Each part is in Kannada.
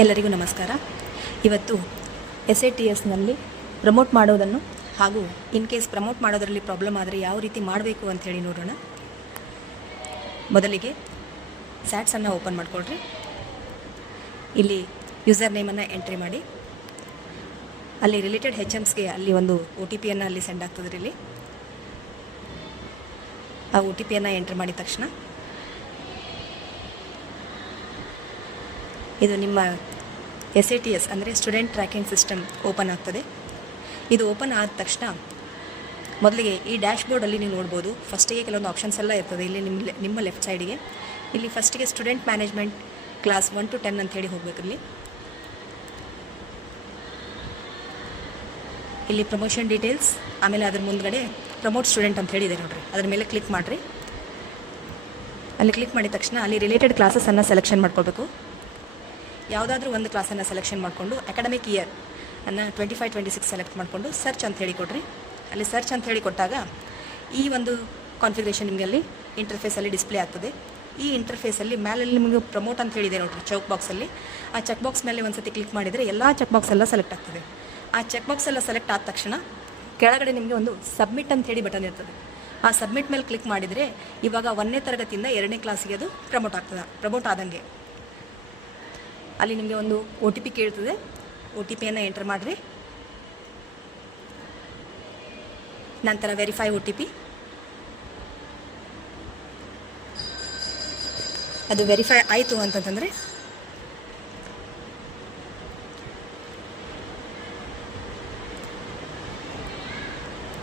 ಎಲ್ಲರಿಗೂ ನಮಸ್ಕಾರ. ಇವತ್ತು SATSನಲ್ಲಿ ಪ್ರಮೋಟ್ ಮಾಡೋದನ್ನು ಹಾಗೂ ಇನ್ ಕೇಸ್ ಪ್ರಮೋಟ್ ಮಾಡೋದರಲ್ಲಿ ಪ್ರಾಬ್ಲಮ್ ಆದರೆ ಯಾವ ರೀತಿ ಮಾಡಬೇಕು ಅಂಥೇಳಿ ನೋಡೋಣ. ಮೊದಲಿಗೆ ಸ್ಯಾಟ್ಸನ್ನು ಓಪನ್ ಮಾಡಿಕೊಳ್ರಿ. ಇಲ್ಲಿ ಯೂಸರ್ ನೇಮನ್ನು ಎಂಟ್ರಿ ಮಾಡಿ, ಅಲ್ಲಿ ರಿಲೇಟೆಡ್ HMಸ್ಗೆ ಅಲ್ಲಿ ಒಂದು OTP ಅಲ್ಲಿ ಸೆಂಡ್ ಆಗ್ತದೆ. ಇಲ್ಲಿ ಆ OTP ಎಂಟ್ರ್ ಮಾಡಿದ ತಕ್ಷಣ ಇದು ನಿಮ್ಮ SATS ಅಂದರೆ ಸ್ಟೂಡೆಂಟ್ ಟ್ರ್ಯಾಕಿಂಗ್ ಸಿಸ್ಟಮ್ ಓಪನ್ ಆಗ್ತದೆ. ಇದು ಓಪನ್ ಆದ ತಕ್ಷಣ ಮೊದಲಿಗೆ ಈ ಡ್ಯಾಶ್ ಬೋರ್ಡಲ್ಲಿ ನೀವು ನೋಡ್ಬೋದು, ಫಸ್ಟಿಗೆ ಕೆಲವೊಂದು ಆಪ್ಷನ್ಸ್ ಎಲ್ಲ ಇರ್ತದೆ. ಇಲ್ಲಿ ನಿಮ್ಮ ಲೆಫ್ಟ್ ಸೈಡಿಗೆ ಇಲ್ಲಿ ಫಸ್ಟಿಗೆ ಸ್ಟೂಡೆಂಟ್ ಮ್ಯಾನೇಜ್ಮೆಂಟ್ ಕ್ಲಾಸ್ 1 to 10 ಅಂಥೇಳಿ ಹೋಗ್ಬೇಕು. ಇಲ್ಲಿ ಪ್ರಮೋಷನ್ ಡೀಟೇಲ್ಸ್, ಆಮೇಲೆ ಅದ್ರ ಮುಂದ್ಗಡೆ ಪ್ರಮೋಟ್ ಸ್ಟೂಡೆಂಟ್ ಅಂತ ಹೇಳಿದೆ ನೋಡ್ರಿ, ಅದ್ರ ಮೇಲೆ ಕ್ಲಿಕ್ ಮಾಡಿರಿ. ಅಲ್ಲಿ ಕ್ಲಿಕ್ ಮಾಡಿದ ತಕ್ಷಣ ಅಲ್ಲಿ ರಿಲೇಟೆಡ್ ಕ್ಲಾಸಸನ್ನು ಸೆಲೆಕ್ಷನ್ ಮಾಡ್ಕೋಬೇಕು. ಯಾವುದಾದ್ರೂ ಒಂದು ಕ್ಲಾಸನ್ನು ಸೆಲೆಕ್ಷನ್ ಮಾಡಿಕೊಂಡು ಅಕಾಡೆಮಿಕ್ ಇಯರ್ ಅನ್ನು 25-26 ಸೆಲೆಕ್ಟ್ ಮಾಡಿಕೊಂಡು ಸರ್ಚ್ ಅಂತ ಹೇಳಿ ಕೊಡ್ರಿ. ಅಲ್ಲಿ ಸರ್ಚ್ ಅಂತ ಹೇಳಿ ಕೊಟ್ಟಾಗ ಈ ಒಂದು ಕಾನ್ಫಿಗರೇಷನ್ ನಿಮಗೆ ಅಲ್ಲಿ ಇಂಟರ್ಫೇಸಲ್ಲಿ ಡಿಸ್ಪ್ಲೇ ಆಗ್ತದೆ. ಈ ಇಂಟರ್ಫೇಸಲ್ಲಿ ಮೇಲೆ ನಿಮಗೆ ಪ್ರಮೋಟ್ ಅಂತ ಹೇಳಿದೆ ನೋಡಿರಿ, ಚೆಕ್ ಬಾಕ್ಸಲ್ಲಿ. ಆ ಚೆಕ್ ಬಾಕ್ಸ್ ಮೇಲೆ ಒಂದು ಸತಿ ಕ್ಲಿಕ್ ಮಾಡಿದರೆ ಎಲ್ಲ ಚೆಕ್ ಬಾಕ್ಸ್ ಎಲ್ಲ ಸೆಲೆಕ್ಟ್ ಆಗ್ತದೆ. ಆ ಚೆಕ್ ಬಾಕ್ಸ್ ಎಲ್ಲ ಸೆಲೆಕ್ಟ್ ಆದ ತಕ್ಷಣ ಕೆಳಗಡೆ ನಿಮಗೆ ಒಂದು ಸಬ್ಮಿಟ್ ಅಂತ ಹೇಳಿ ಬಟನ್ ಇರ್ತದೆ. ಆ ಸಬ್ಮಿಟ್ ಮೇಲೆ ಕ್ಲಿಕ್ ಮಾಡಿದರೆ ಇವಾಗ 1ನೇ ತರಗತಿಯಿಂದ 2ನೇ ಕ್ಲಾಸಿಗೆ ಅದು ಪ್ರಮೋಟ್ ಆದಂಗೆ. ಅಲ್ಲಿ ನಿಮಗೆ ಒಂದು OTP ಕೇಳ್ತದೆ. OTP ಎಂಟರ್ ಮಾಡಿರಿ. ನಂತರ ವೆರಿಫೈ OTP. ಅದು ವೆರಿಫೈ ಆಯಿತು ಅಂತಂದರೆ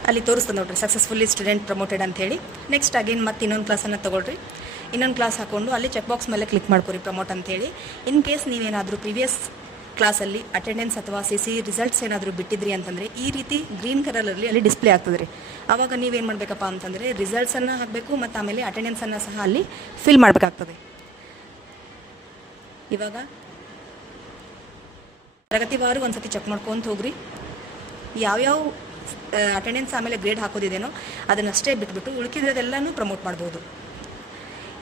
ಅಲ್ಲಿ ತೋರಿಸ್ತದೆ ನೋಡ್ರಿ, ಸಕ್ಸಸ್ಫುಲ್ಲಿ ಸ್ಟೂಡೆಂಟ್ ಪ್ರಮೋಟೆಡ್ ಅಂಥೇಳಿ. ನೆಕ್ಸ್ಟ್ ಅಗೇನ್ ಮತ್ತೆ ಇನ್ನೊಂದು ಕ್ಲಾಸನ್ನು ತೊಗೊಳ್ರಿ. ಇನ್ನೊಂದು ಕ್ಲಾಸ್ ಹಾಕ್ಕೊಂಡು ಅಲ್ಲಿ ಚೆಕ್ ಬಾಕ್ಸ್ ಮೇಲೆ ಕ್ಲಿಕ್ ಮಾಡ್ಕೊರಿ ಪ್ರಮೋಟ್ ಅಂತೇಳಿ. ಇನ್ ಕೇಸ್ ನೀವೇನಾದರೂ ಪ್ರೀವಿಯಸ್ ಕ್ಲಾಸಲ್ಲಿ ಅಟೆಂಡೆನ್ಸ್ ಅಥವಾ CC ರಿಸಲ್ಟ್ಸ್ ಏನಾದರೂ ಬಿಟ್ಟಿದ್ರಿ ಅಂತಂದರೆ ಈ ರೀತಿ ಗ್ರೀನ್ ಕಲರಲ್ಲಿ ಅಲ್ಲಿ ಡಿಸ್ಪ್ಲೇ ಆಗ್ತದೆ ರೀ. ಆವಾಗ ನೀವೇನು ಮಾಡಬೇಕಪ್ಪ ಅಂತಂದರೆ ರಿಸಲ್ಟ್ಸನ್ನು ಹಾಕಬೇಕು ಮತ್ತು ಆಮೇಲೆ ಅಟೆಂಡೆನ್ಸನ್ನು ಸಹ ಅಲ್ಲಿ ಫಿಲ್ ಮಾಡಬೇಕಾಗ್ತದೆ. ಇವಾಗ ತರಗತಿವಾರು ಒಂದು ಸತಿ ಚೆಕ್ ಮಾಡ್ಕೊತ ಹೋಗ್ರಿ. ಯಾವ್ಯಾವ ಅಟೆಂಡೆನ್ಸ್ ಆಮೇಲೆ ಗ್ರೇಡ್ ಹಾಕೋದಿದೇನೋ ಅದನ್ನಷ್ಟೇ ಬಿಟ್ಬಿಟ್ಟು ಉಳ್ಕಿದ್ದೆಲ್ಲನೂ ಪ್ರಮೋಟ್ ಮಾಡ್ಬೋದು.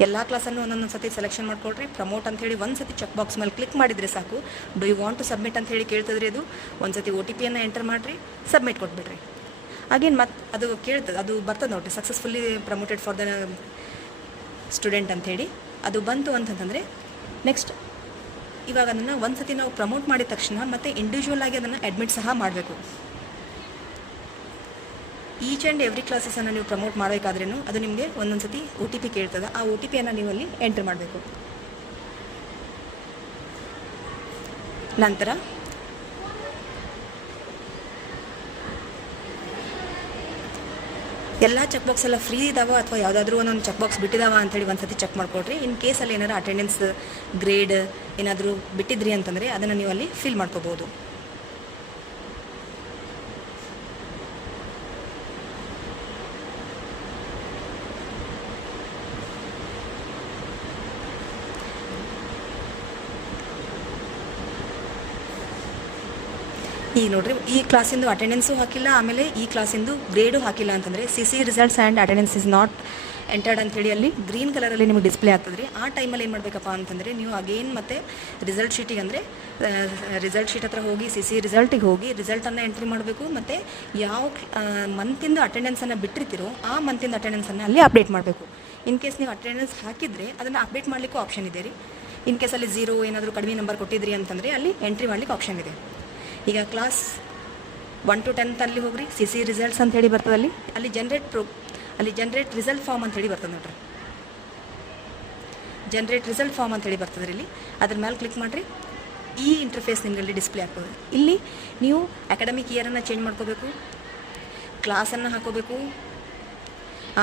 ಎಲ್ಲ ಕ್ಲಾಸನ್ನು ಒಂದೊಂದು ಸತಿ ಸೆಲೆಕ್ಷನ್ ಮಾಡ್ಕೊಳ್ರಿ. ಪ್ರಮೋಟ್ ಅಂಥೇಳಿ ಒಂದು ಸತಿ ಚೆಕ್ ಬಾಕ್ಸ್ ಮೇಲೆ ಕ್ಲಿಕ್ ಮಾಡಿದರೆ ಸಾಕು. Do you want to submit ಅಂತ ಹೇಳಿ ಕೇಳ್ತದ್ರಿ. ಅದು ಒಂದು ಸತಿ OTP ಎಂಟರ್ ಮಾಡಿರಿ, ಸಬ್ಮಿಟ್ ಕೊಟ್ಬಿಡ್ರಿ. ಅಗೇನ್ ಮತ್ತೆ ಅದು ಕೇಳ್ತದೆ, ಅದು ಬರ್ತದೆ ನೋಡಿರಿ, successfully promoted for the student ಅಂಥೇಳಿ. ಅದು ಬಂತು ಅಂತಂದರೆ ನೆಕ್ಸ್ಟ್ ಇವಾಗ ಅದನ್ನು ಒಂದು ಸತಿ ನಾವು ಪ್ರಮೋಟ್ ಮಾಡಿದ ತಕ್ಷಣ ಮತ್ತೆ ಇಂಡಿವಿಜುವಲ್ ಆಗಿ ಅದನ್ನು ಅಡ್ಮಿಟ್ ಸಹ ಮಾಡಬೇಕು. ಈಚ್ ಆ್ಯಂಡ್ ಎವ್ರಿ ಕ್ಲಾಸಸನ್ನು ನೀವು ಪ್ರಮೋಟ್ ಮಾಡಬೇಕಾದ್ರೂ ಅದು ನಿಮಗೆ ಒಂದೊಂದು ಸತಿ OTP ಕೇಳ್ತದೆ. ಆ OTP ನೀವು ಅಲ್ಲಿ ಎಂಟರ್ ಮಾಡಬೇಕು. ನಂತರ ಎಲ್ಲ ಚೆಕ್ ಬಾಕ್ಸ್ ಎಲ್ಲ ಫ್ರೀ ಇದಾವ ಅಥವಾ ಯಾವುದಾದ್ರೂ ಒಂದೊಂದು ಚೆಕ್ ಬಾಕ್ಸ್ ಬಿಟ್ಟಿದಾವ ಅಂಥೇಳಿ ಒಂದು ಸತಿ ಚೆಕ್ ಮಾಡ್ಕೊಳ್ರಿ. ಇನ್ ಕೇಸಲ್ಲಿ ಏನಾದ್ರು ಅಟೆಂಡೆನ್ಸ್ ಗ್ರೇಡ್ ಏನಾದರೂ ಬಿಟ್ಟಿದ್ರಿ ಅಂತಂದರೆ ಅದನ್ನು ನೀವು ಅಲ್ಲಿ ಫಿಲ್ ಮಾಡ್ಕೋಬೋದು. ಈಗ ನೋಡ್ರಿ, ಈ ಕ್ಲಾಸಿಂದು ಅಟೆಂಡೆನ್ಸು ಹಾಕಿಲ್ಲ, ಆಮೇಲೆ ಈ ಕ್ಲಾಸಿಂದು ಗ್ರೇಡು ಹಾಕಿಲ್ಲ ಅಂತಂದರೆ CC results and attendance is not entered ಅಂಥೇಳಿ ಅಲ್ಲಿ ಗ್ರೀನ್ ಕಲರಲ್ಲಿ ನಿಮಗೆ ಡಿಸ್ಪ್ಲೇ ಆಗ್ತದೆ ರೀ. ಆ ಟೈಮಲ್ಲಿ ಏನು ಮಾಡಬೇಕಪ್ಪ ಅಂತಂದರೆ ನೀವು ಅಗೇನ್ ಮತ್ತೆ ರಿಸಲ್ಟ್ ಶೀಟಿಗೆ ಅಂದರೆ ರಿಸಲ್ಟ್ ಶೀಟ್ ಹತ್ರ ಹೋಗಿ CC ರಿಸಲ್ಟಿಗೆ ಹೋಗಿ ರಿಸಲ್ಟನ್ನು ಎಂಟ್ರಿ ಮಾಡಬೇಕು. ಮತ್ತು ಯಾವ ಮಂತಿಂದ ಅಟೆಂಡೆನ್ಸನ್ನು ಬಿಟ್ಟಿರ್ತೀರೋ ಆ ಮಂತಿಂದ ಅಟೆಂಡೆನ್ಸನ್ನು ಅಲ್ಲಿ ಅಪ್ಡೇಟ್ ಮಾಡಬೇಕು. ಇನ್ ಕೇಸ್ ನೀವು ಅಟೆಂಡೆನ್ಸ್ ಹಾಕಿದರೆ ಅದನ್ನು ಅಪ್ಡೇಟ್ ಮಾಡಲಿಕ್ಕೂ ಆಪ್ಷನ್ ಇದೆ ರೀ. ಇನ್ ಕೇಸಲ್ಲಿ 0 ಏನಾದರೂ ಕಡಿಮೆ ನಂಬರ್ ಕೊಟ್ಟಿದ್ರಿ ಅಂತಂದರೆ ಅಲ್ಲಿ ಎಂಟ್ರಿ ಮಾಡಲಿಕ್ಕೆ ಆಪ್ಷನ್ ಇದೆ. ಈಗ ಕ್ಲಾಸ್ 1 to 10 ಅಲ್ಲಿ ಹೋಗ್ರಿ, CC ರಿಸಲ್ಟ್ಸ್ ಅಂತ ಹೇಳಿ ಬರ್ತದೆ. ಅಲ್ಲಿ ಜನ್ರೇಟ್ ರಿಸಲ್ಟ್ ಫಾರ್ಮ್ ಅಂತ ಹೇಳಿ ಬರ್ತದೆ ನೋಡ್ರಿ, ಜನ್ರೇಟ್ ರಿಸಲ್ಟ್ ಫಾರ್ಮ್ ಅಂತ ಹೇಳಿ ಬರ್ತದೆ ಇಲ್ಲಿ. ಅದ್ರ ಮೇಲೆ ಕ್ಲಿಕ್ ಮಾಡಿರಿ. ಈ ಇಂಟರ್ಫೇಸ್ ನಿಮಗಲ್ಲಿ ಡಿಸ್ಪ್ಲೇ ಆಗ್ತದೆ. ಇಲ್ಲಿ ನೀವು ಅಕಾಡೆಮಿಕ್ ಇಯರನ್ನು ಚೇಂಜ್ ಮಾಡ್ಕೋಬೇಕು, ಕ್ಲಾಸನ್ನು ಹಾಕೋಬೇಕು.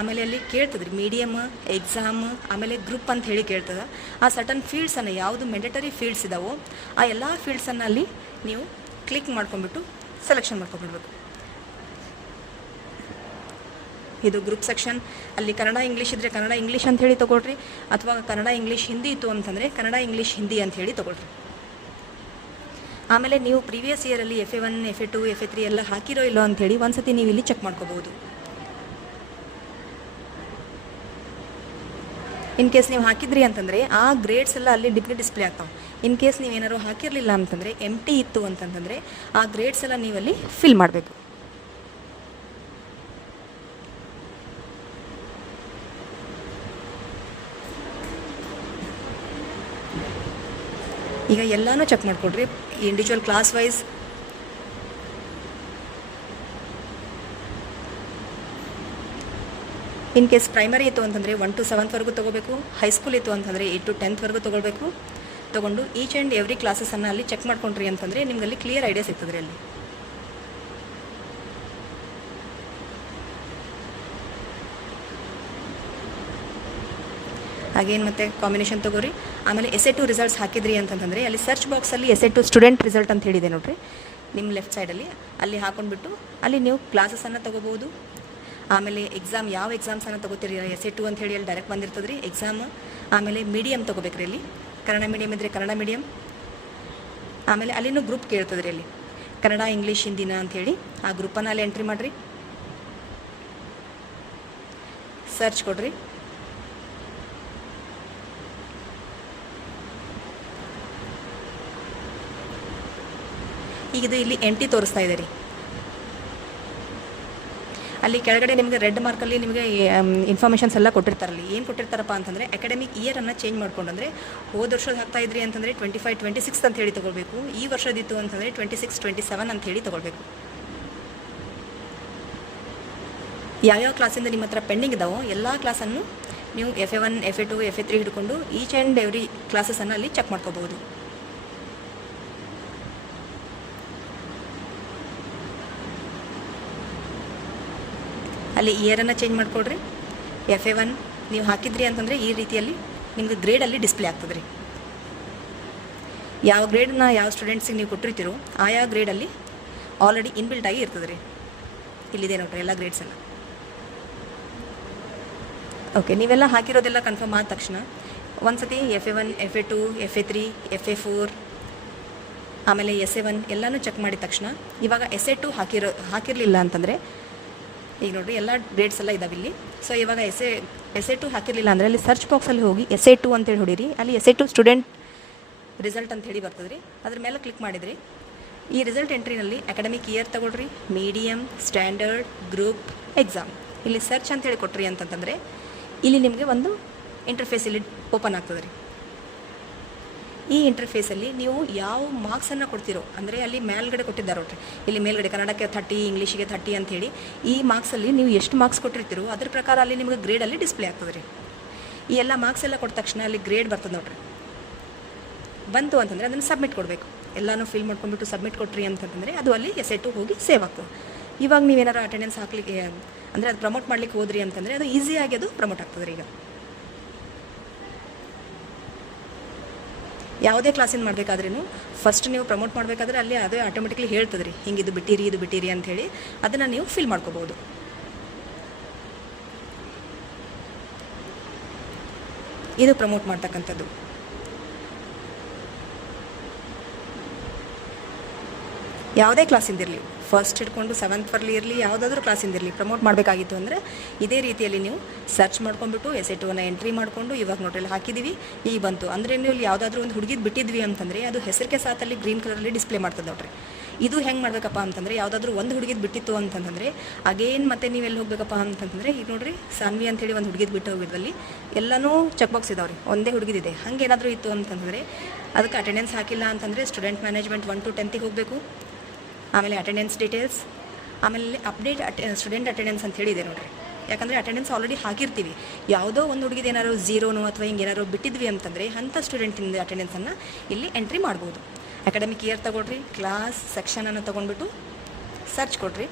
ಆಮೇಲೆ ಅಲ್ಲಿ ಕೇಳ್ತದೆ ರೀ ಮೀಡಿಯಮ್, ಎಕ್ಸಾಮ್, ಆಮೇಲೆ ಗ್ರೂಪ್ ಅಂತ ಹೇಳಿ ಕೇಳ್ತದೆ. ಆ ಸರ್ಟನ್ ಫೀಲ್ಡ್ಸನ್ನು ಯಾವುದು ಮೆಂಡೇಟರಿ ಫೀಲ್ಡ್ಸ್ ಇದ್ದಾವೋ ಆ ಎಲ್ಲ ಫೀಲ್ಡ್ಸನ್ನು ಅಲ್ಲಿ ನೀವು ಕ್ಲಿಕ್ ಮಾಡ್ಕೊಂಡ್ಬಿಟ್ಟು ಸೆಲೆಕ್ಷನ್ ಮಾಡ್ಕೊಂಡ್ಬಿಡ್ಬೇಕು. ಇದು ಗ್ರೂಪ್ ಸೆಕ್ಷನ್. ಅಲ್ಲಿ ಕನ್ನಡ ಇಂಗ್ಲೀಷ್ ಇದ್ದರೆ ಕನ್ನಡ ಇಂಗ್ಲೀಷ್ ಅಂತ ಹೇಳಿ ತೊಗೊಳ್ರಿ, ಅಥವಾ ಕನ್ನಡ ಇಂಗ್ಲೀಷ್ ಹಿಂದಿ ಇತ್ತು ಅಂತಂದರೆ ಕನ್ನಡ ಇಂಗ್ಲೀಷ್ ಹಿಂದಿ ಅಂತ ಹೇಳಿ ತೊಗೊಳ್ರಿ. ಆಮೇಲೆ ನೀವು ಪ್ರೀವಿಯಸ್ ಇಯರಲ್ಲಿ FA1, FA2, FA3 ಎಲ್ಲ ಹಾಕಿರೋ ಇಲ್ಲೋ ಅಂಥೇಳಿ ಒಂದು ಸತಿ ನೀವು ಇಲ್ಲಿ ಚೆಕ್ ಮಾಡ್ಕೋಬೋದು. ಇನ್ ಕೇಸ್ ನೀವು ಹಾಕಿದ್ರಿ ಅಂತಂದರೆ ಆ ಗ್ರೇಡ್ಸ್ ಎಲ್ಲ ಅಲ್ಲಿ ಡಿಸ್ಪ್ಲೇ ಆಗ್ತಾವೆ. ಇನ್ ಕೇಸ್ ನೀವೇನಾದ್ರು ಹಾಕಿರಲಿಲ್ಲ ಅಂತಂದರೆ ಎಂಟಿ ಇತ್ತು ಅಂತಂತಂದರೆ ಆ ಗ್ರೇಡ್ಸ್ ಎಲ್ಲ ನೀವಲ್ಲಿ ಫಿಲ್ ಮಾಡಬೇಕು. ಈಗ ಎಲ್ಲನೂ ಚೆಕ್ ಮಾಡಿಕೊಡ್ರಿ individual class wise. In case primary ಇತ್ತು ಅಂತಂದರೆ 1 to 7th ತೊಗೋಬೇಕು. ಹೈಸ್ಕೂಲ್ ಇತ್ತು ಅಂತಂದರೆ 8 to 10th ತೊಗೊಳ್ಬೇಕು. ತೊಗೊಂಡು ಈಚ್ ಆ್ಯಂಡ್ ಎವ್ರಿ ಕ್ಲಾಸಸನ್ನು ಅಲ್ಲಿ ಚೆಕ್ ಮಾಡ್ಕೊಂಡ್ರಿ ಅಂತಂದರೆ ನಿಮ್ಗೆ ಅಲ್ಲಿ ಕ್ಲಿಯರ್ ಐಡಿಯಾ ಸಿಗ್ತದೆ ಅಲ್ಲಿ. ಹಾಗೇನು ಮತ್ತೆ ಕಾಂಬಿನೇಷನ್ ತೊಗೋರಿ. ಆಮೇಲೆ SA2 ರಿಸಲ್ಟ್ಸ್ ಹಾಕಿದ್ರಿ ಅಂತಂದರೆ ಅಲ್ಲಿ ಸರ್ಚ್ ಬಾಕ್ಸಲ್ಲಿ SA2 ಸ್ಟೂಡೆಂಟ್ ರಿಸಲ್ಟ್ ಅಂತ ಹೇಳಿದೆ ನೋಡಿರಿ ನಿಮ್ಮ ಲೆಫ್ಟ್ ಸೈಡಲ್ಲಿ. ಅಲ್ಲಿ ಹಾಕೊಂಡ್ಬಿಟ್ಟು ಅಲ್ಲಿ ನೀವು ಕ್ಲಾಸಸನ್ನು ತೊಗೋಬೋದು. ಆಮೇಲೆ ಎಕ್ಸಾಮ್ ಯಾವ ಎಕ್ಸಾಮ್ಸನ್ನು ತೊಗೋತೀರಿ SA2 ಅಂತ ಹೇಳಿ ಅಲ್ಲಿ ಡೈರೆಕ್ಟ್ ಬಂದಿರ್ತದೆ ರೀ ಎಕ್ಸಾಮ್. ಆಮೇಲೆ ಮೀಡಿಯಮ್ ತೊಗೋಬೇಕ್ರಿ ಇಲ್ಲಿ. ಕನ್ನಡ ಮೀಡಿಯಮ್ ಇದ್ದರೆ ಕನ್ನಡ ಮೀಡಿಯಮ್. ಆಮೇಲೆ ಅಲ್ಲಿನೂ ಗ್ರೂಪ್ ಕೇಳ್ತದೆ ರೀ ಅಲ್ಲಿ ಕನ್ನಡ ಇಂಗ್ಲೀಷ್ ಹಿಂದಿನ ಅಂಥೇಳಿ. ಆ ಗ್ರೂಪನ್ನು ಅಲ್ಲಿ ಎಂಟ್ರಿ ಮಾಡಿರಿ. ಸರ್ಚ್ ಕೊಡ್ರಿ. ಈಗ ಇದು ಇಲ್ಲಿ ಎಂಟಿ ತೋರಿಸ್ತಾ ಇದೆ ರೀ. ಅಲ್ಲಿ ಕೆಳಗಡೆ ನಿಮಗೆ ರೆಡ್ ಮಾರ್ಕಲ್ಲಿ ನಿಮಗೆ ಇನ್ಫಾರ್ಮೇಷನ್ಸ್ ಎಲ್ಲ ಕೊಟ್ಟಿರ್ತಾರಲ್ಲಿ. ಏನು ಕೊಟ್ಟಿರ್ತಾರಪ್ಪ ಅಂತಂದರೆ ಅಕಾಡೆಮಿಕ್ ಇಯರನ್ನು ಚೇಂಜ್ ಮಾಡ್ಕೊಂಡು, ಅಂದರೆ ಹೋದ ವರ್ಷದ ಹಾಕ್ತಾ ಇದ್ರಿ ಅಂತಂದರೆ 25-26 ಅಂತ ಹೇಳಿ ತೊಗೊಳ್ಬೇಕು. ಈ ವರ್ಷದಿತ್ತು ಅಂತಂದರೆ 26-27 ಅಂತ ಹೇಳಿ ತೊಗೊಳ್ಬೇಕು. ಯಾವ್ಯಾವ ಕ್ಲಾಸಿಂದ ನಿಮ್ಮ ಹತ್ರ ಪೆಂಡಿಂಗ್ ಇದ್ದಾವೋ ಎಲ್ಲ ಕ್ಲಾಸನ್ನು ನೀವು FA1, FA2, FA3 ಹಿಡ್ಕೊಂಡು ಈಚ್ ಆ್ಯಂಡ್ ಎವ್ರಿ ಕ್ಲಾಸಸನ್ನು ಅಲ್ಲಿ ಚೆಕ್ ಮಾಡ್ಕೋಬೋದು. ಅಲ್ಲಿ ಇಯರನ್ನು ಚೇಂಜ್ ಮಾಡಿಕೊಡ್ರಿ. FA1 ನೀವು ಹಾಕಿದ್ರಿ ಅಂತಂದರೆ ಈ ರೀತಿಯಲ್ಲಿ ನಿಮ್ಗೆ ಗ್ರೇಡಲ್ಲಿ ಡಿಸ್ಪ್ಲೇ ಆಗ್ತದೆ ರೀ. ಯಾವ ಗ್ರೇಡನ್ನ ಯಾವ ಸ್ಟೂಡೆಂಟ್ಸಿಗೆ ನೀವು ಕೊಟ್ಟಿರ್ತೀರೋ ಆಯಾ ಗ್ರೇಡಲ್ಲಿ ಆಲ್ರೆಡಿ ಇನ್ಬಿಲ್ಟ್ ಆಗಿ ಇರ್ತದೆ ರೀ. ಇಲ್ಲಿದೆ ನೋಡ್ರಿ ಎಲ್ಲ ಗ್ರೇಡ್ಸ್ ಎಲ್ಲ. ಓಕೆ, ನೀವೆಲ್ಲ ಹಾಕಿರೋದೆಲ್ಲ ಕನ್ಫರ್ಮ್ ಆದ ತಕ್ಷಣ ಒಂದು ಸತಿ FA1, FA2, FA3, FA4 ಆಮೇಲೆ SA1 ಎಲ್ಲನೂ ಚೆಕ್ ಮಾಡಿದ ತಕ್ಷಣ ಇವಾಗ SA2 ಹಾಕಿರಲಿಲ್ಲ ಅಂತಂದರೆ ಈಗ ನೋಡಿರಿ ಎಲ್ಲ ಗ್ರೇಡ್ಸ್ ಎಲ್ಲ ಇದಾವೆ ಇಲ್ಲಿ. ಸೊ ಇವಾಗ SA2 ಹಾಕಿರಲಿಲ್ಲ ಅಂದರೆ ಅಲ್ಲಿ ಸರ್ಚ್ ಬಾಕ್ಸಲ್ಲಿ ಹೋಗಿ SA2 ಅಂತೇಳಿ ಹೊಡೀರಿ. ಅಲ್ಲಿ SA2 ಸ್ಟೂಡೆಂಟ್ ರಿಸಲ್ಟ್ ಅಂತೇಳಿ ಬರ್ತದೆ ರೀ. ಅದ್ರ ಮೇಲೆ ಕ್ಲಿಕ್ ಮಾಡಿದ್ರಿ ಈ ರಿಸಲ್ಟ್ ಎಂಟ್ರಿನಲ್ಲಿ ಅಕಾಡೆಮಿಕ್ ಇಯರ್ ತಗೊಳ್ರಿ, ಮೀಡಿಯಮ್, ಸ್ಟ್ಯಾಂಡರ್ಡ್, ಗ್ರೂಪ್, ಎಕ್ಸಾಮ್. ಇಲ್ಲಿ ಸರ್ಚ್ ಅಂತೇಳಿ ಕೊಟ್ರಿ ಅಂತಂತಂದರೆ ಇಲ್ಲಿ ನಿಮಗೆ ಒಂದು ಇಂಟರ್ಫೇಸ್ ಇಲ್ಲಿ ಓಪನ್ ಆಗ್ತದೆ ರೀ. ಈ ಇಂಟರ್ಫೇಸಲ್ಲಿ ನೀವು ಯಾವ ಮಾರ್ಕ್ಸನ್ನು ಕೊಡ್ತಿರೋ, ಅಂದರೆ ಅಲ್ಲಿ ಮೇಲ್ಗಡೆ ಕೊಟ್ಟಿದ್ದಾರೆ ನೋಡ್ರಿ, ಇಲ್ಲಿ ಮೇಲ್ಗಡೆ ಕನ್ನಡಕ್ಕೆ 30, ಇಂಗ್ಲೀಷಿಗೆ 30 ಅಂಥೇಳಿ ಈ ಮಾರ್ಕ್ಸಲ್ಲಿ ನೀವು ಎಷ್ಟು ಮಾರ್ಕ್ಸ್ ಕೊಟ್ಟಿರ್ತೀರೋ ಅದ್ರ ಪ್ರಕಾರ ಅಲ್ಲಿ ನಿಮಗೆ ಗ್ರೇಡಲ್ಲಿ ಡಿಸ್ಪ್ಲೇ ಆಗ್ತದೆ ರೀ. ಈ ಎಲ್ಲ ಮಾರ್ಕ್ಸ್ ಎಲ್ಲ ಕೊಟ್ಟ ತಕ್ಷಣ ಅಲ್ಲಿ ಗ್ರೇಡ್ ಬರ್ತದೆ ನೋಡ್ರಿ. ಬಂತು ಅಂತಂದರೆ ಅದನ್ನು ಸಬ್ಮಿಟ್ ಕೊಡಬೇಕು. ಎಲ್ಲನೂ ಫಿಲ್ ಮಾಡ್ಕೊಂಡ್ಬಿಟ್ಟು ಸಬ್ಮಿಟ್ ಕೊಟ್ರಿ ಅಂತಂದರೆ ಅದು ಅಲ್ಲಿ SA2 ಹೋಗಿ ಸೇವ್ ಆಗ್ತದೆ. ಇವಾಗ ನೀವೇನಾರು ಅಟೆಂಡೆನ್ಸ್ ಹಾಕ್ಲಿಕ್ಕೆ ಅಂದರೆ ಅದು ಪ್ರಮೋಟ್ ಮಾಡ್ಲಿಕ್ಕೆ ಹೋದ್ರಿ ಅಂತಂದರೆ ಅದು ಈಸಿಯಾಗಿ ಅದು ಪ್ರಮೋಟ್ ಆಗ್ತದೆ ರೀ. ಈಗ ಯಾವುದೇ ಕ್ಲಾಸಿನ ಮಾಡಬೇಕಾದ್ರೂ ಫಸ್ಟ್ ನೀವು ಪ್ರಮೋಟ್ ಮಾಡಬೇಕಾದ್ರೆ ಅಲ್ಲಿ ಅದೇ ಆಟೋಮೆಟಿಕ್ಲಿ ಹೇಳ್ತದೆ ರೀ, ಹಿಂಗೆ ಇದು ಬಿಟ್ಟಿರಿ ಅಂಥೇಳಿ. ಅದನ್ನು ನೀವು ಫಿಲ್ ಮಾಡ್ಕೋಬೋದು. ಇದು ಪ್ರಮೋಟ್ ಮಾಡ್ತಕ್ಕಂಥದ್ದು. ಯಾವುದೇ ಕ್ಲಾಸಿಂದಿರಲಿ, ಫಸ್ಟ್ ಹಿಡ್ಕೊಂಡು 7th ಇರಲಿ, ಯಾವುದಾದ್ರೂ ಕ್ಲಾಸಿಂದಿರಲಿ ಪ್ರಮೋಟ್ ಮಾಡಬೇಕಾಗಿತ್ತು ಅಂದರೆ ಇದೇ ರೀತಿಯಲ್ಲಿ ನೀವು ಸರ್ಚ್ ಮಾಡ್ಕೊಂಡ್ಬಿಟ್ಟು SA2ನ ಎಂಟ್ರಿ ಮಾಡಿಕೊಂಡು ಇವಾಗ ನೋಡ್ರಿ ಹಾಕಿದ್ದೀವಿ, ಈಗ ಬಂತು ಅಂದರೆ ನೀವು ಇಲ್ಲಿ ಯಾವುದಾದ್ರೂ ಒಂದು ಹುಡುಗಿದು ಬಿಟ್ಟಿದ್ವಿ ಅಂತಂದರೆ ಅದು ಹೆಸರಿಗೆ ಸಾತಲ್ಲಿ ಗ್ರೀನ್ ಕಲರಲ್ಲಿ ಡಿಸ್ಪ್ಲೇ ಮಾಡ್ತದೆ ನೋಡ್ರಿ. ಇದು ಹೆಂಗೆ ಮಾಡಬೇಕಪ್ಪ ಅಂತಂದರೆ ಯಾವುದಾದ್ರೂ ಒಂದು ಹುಡುಗಿದು ಬಿಟ್ಟಿತ್ತು ಅಂತಂದರೆ ಅಗೇನ್ ಮತ್ತೆ ನೀವು ಎಲ್ಲಿ ಹೋಗಬೇಕಪ್ಪ ಅಂತಂದರೆ ಈಗ ನೋಡ್ರಿ ಸಾನ್ವಿ ಅಂತೇಳಿ ಒಂದು ಹುಡುಗಿದು ಬಿಟ್ಟು ಹೋಗಿದ್ವಲ್ಲಿ ಎಲ್ಲನೂ ಚೆಕ್ ಬಾಕ್ಸ್ ಇದಾವೆ ರೀ, ಒಂದೇ ಹುಡುಗಿದಿದೆ. ಹಾಗೇನಾದರೂ ಇತ್ತು ಅಂತಂದರೆ ಅದಕ್ಕೆ ಅಟೆಂಡೆನ್ಸ್ ಹಾಕಿಲ್ಲ ಅಂತಂದರೆ ಸ್ಟೂಡೆಂಟ್ ಮ್ಯಾನೇಜ್ಮೆಂಟ್ 1 to 10th ಹೋಗಬೇಕು. ಆಮೇಲೆ ಅಟೆಂಡೆನ್ಸ್ ಡೀಟೇಲ್ಸ್, ಆಮೇಲೆ ಅಪ್ಡೇಟ್ ಸ್ಟೂಡೆಂಟ್ ಅಟೆಂಡೆನ್ಸ್ ಅಂತ ಹೇಳಿದೆ ನೋಡಿರಿ. ಯಾಕಂದರೆ ಅಟೆಂಡೆನ್ಸ್ ಆಲ್ರೆಡಿ ಹಾಕಿರ್ತೀವಿ. ಯಾವುದೋ ಒಂದು ಹುಡುಗಿದು ಏನಾದ್ರು 0 ಅಥವಾ ಹಿಂಗೆ ಏನಾದ್ರು ಬಿಟ್ಟಿದ್ವಿ ಅಂತಂದರೆ ಅಂಥ ಸ್ಟೂಡೆಂಟಿಂದ ಅಟೆಂಡೆನ್ಸನ್ನು ಇಲ್ಲಿ ಎಂಟ್ರಿ ಮಾಡ್ಬೋದು. ಅಕಾಡೆಮಿಕ್ ಇಯರ್ ತೊಗೊಳ್ರಿ, ಕ್ಲಾಸ್ ಸೆಕ್ಷನನ್ನು ತೊಗೊಂಡ್ಬಿಟ್ಟು ಸರ್ಚ್ ಕೊಡ್ರಿ.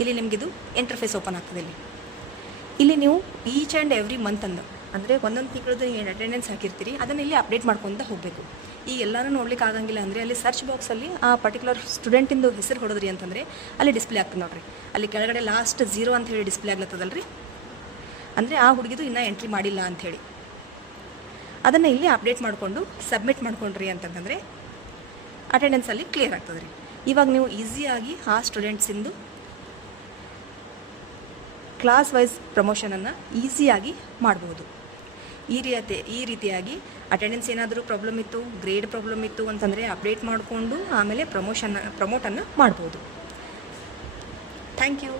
ಇಲ್ಲಿ ನಿಮಗಿದು ಇಂಟರ್ಫೇಸ್ ಓಪನ್ ಆಗ್ತದೆ. ಇಲ್ಲಿ ನೀವು ಈಚ್ ಆ್ಯಂಡ್ ಎವ್ರಿ ಮಂತ್ ಅಂದರೆ ಒಂದೊಂದು ತಿಂಗಳದ್ದು ಏನು ಅಟೆಂಡೆನ್ಸ್ ಹಾಕಿರ್ತೀರಿ ಅದನ್ನು ಇಲ್ಲಿ ಅಪ್ಡೇಟ್ ಮಾಡ್ಕೊತ ಹೋಗಬೇಕು. ಈ ಎಲ್ಲನೂ ನೋಡ್ಲಿಕ್ಕೆ ಆಗಂಗಿಲ್ಲ ಅಂದರೆ ಅಲ್ಲಿ ಸರ್ಚ್ ಬಾಕ್ಸಲ್ಲಿ ಆ ಪರ್ಟಿಕ್ಯುಲರ್ ಸ್ಟೂಡೆಂಟಿಂದು ಹೆಸರು ಹೊಡೆದ್ರಿ ಅಂತಂದರೆ ಅಲ್ಲಿ ಡಿಸ್ಪ್ಲೇ ಆಗ್ತದೆ ನೋಡಿರಿ. ಅಲ್ಲಿ ಕೆಳಗಡೆ ಲಾಸ್ಟ್ 0 ಅಂತ ಹೇಳಿ ಡಿಸ್ಪ್ಲೇ ಆಗ್ಲತ್ತದಲ್ಲ ರೀ, ಅಂದರೆ ಆ ಹುಡುಗಿದು ಇನ್ನೂ ಎಂಟ್ರಿ ಮಾಡಿಲ್ಲ ಅಂಥೇಳಿ. ಅದನ್ನು ಇಲ್ಲಿ ಅಪ್ಡೇಟ್ ಮಾಡಿಕೊಂಡು ಸಬ್ಮಿಟ್ ಮಾಡ್ಕೊಂಡ್ರಿ ಅಂತಂದರೆ ಅಟೆಂಡೆನ್ಸಲ್ಲಿ ಕ್ಲಿಯರ್ ಆಗ್ತದೆ ರೀ. ಇವಾಗ ನೀವು ಈಸಿಯಾಗಿ ಆ ಸ್ಟೂಡೆಂಟ್ಸಿಂದು ಕ್ಲಾಸ್ ವೈಸ್ ಪ್ರಮೋಷನನ್ನು ಈಸಿಯಾಗಿ ಮಾಡ್ಬೋದು. ಈ ರೀತಿಯಾಗಿ ಅಟೆಂಡೆನ್ಸ್ ಏನಾದರೂ ಪ್ರಾಬ್ಲಮ್ ಇತ್ತು, ಗ್ರೇಡ್ ಪ್ರಾಬ್ಲಮ್ ಇತ್ತು ಅಂತಂದರೆ ಅಪ್ಡೇಟ್ ಮಾಡಿಕೊಂಡು ಆಮೇಲೆ ಪ್ರಮೋಟನ್ನು ಮಾಡ್ಬೋದು. Thank you.